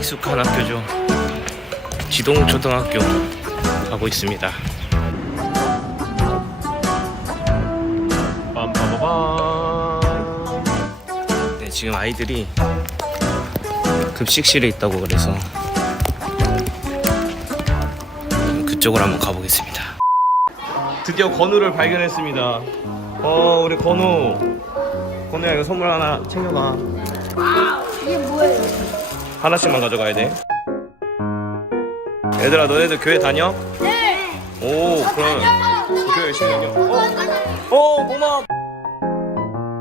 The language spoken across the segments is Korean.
익숙한 학교죠. 지동초등학교 가고 있습니다. 네, 지금 아이들이 급식실에 있다고 그래서 그쪽으로 한번 가보겠습니다. 드디어 건우를 발견했습니다. 어, 우리 건우. 건우야, 이거 선물 하나 챙겨가. 이게 뭐예요? 하나씩만 가져가야 돼. 얘들아, 너네들 교회 다녀? 네. 오, 그럼 교회 열심히 다녀. 어, 어, 고마.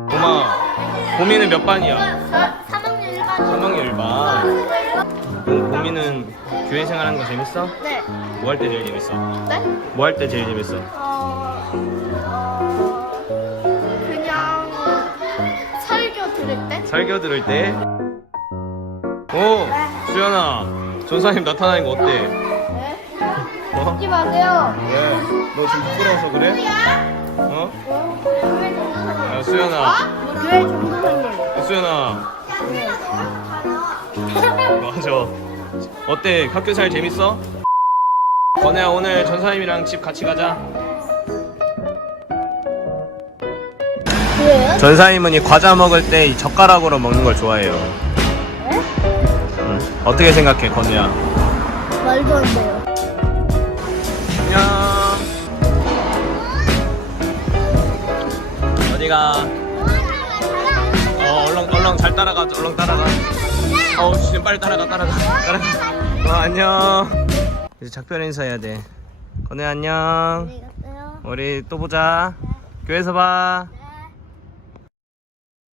고마. 봄이는 몇 반이야? 저 3학년 1반. 3학년 1반. 봄, 봄이는 교회 생활하는 거 재밌어? 네. 뭐 할 때 제일 재밌어? 네? 뭐 할 때 제일 재밌어? 어, 어, 그냥 설교 들을 때? 설교 들을 때? 오, 수연아. 전사님 나타나는 거 어때? 네. 어? 하지 마세요. 왜? 너 지금 부끄러워서 그래? 어? 교회 종사님. 야, 수연아. 교회 종사님. 수연아. 맞아. 어때? 학교 잘 재밌어? 건우야 오늘 전사님이랑 집 같이 가자. 전사님은 이 과자 먹을 때 이 젓가락으로 먹는 걸 좋아해요. 응. 어떻게 생각해, 건우야? 말도 안 돼요. 안녕. 어디가? 어, 얼렁 얼렁 잘 따라가, 얼렁 따라가. 어, 지금 빨리 따라가, 따라가, 따라가. 어, 안녕. 이제 작별 인사해야 돼. 건우야 안녕. 안녕히. 우리 또 보자. 교회에서 봐.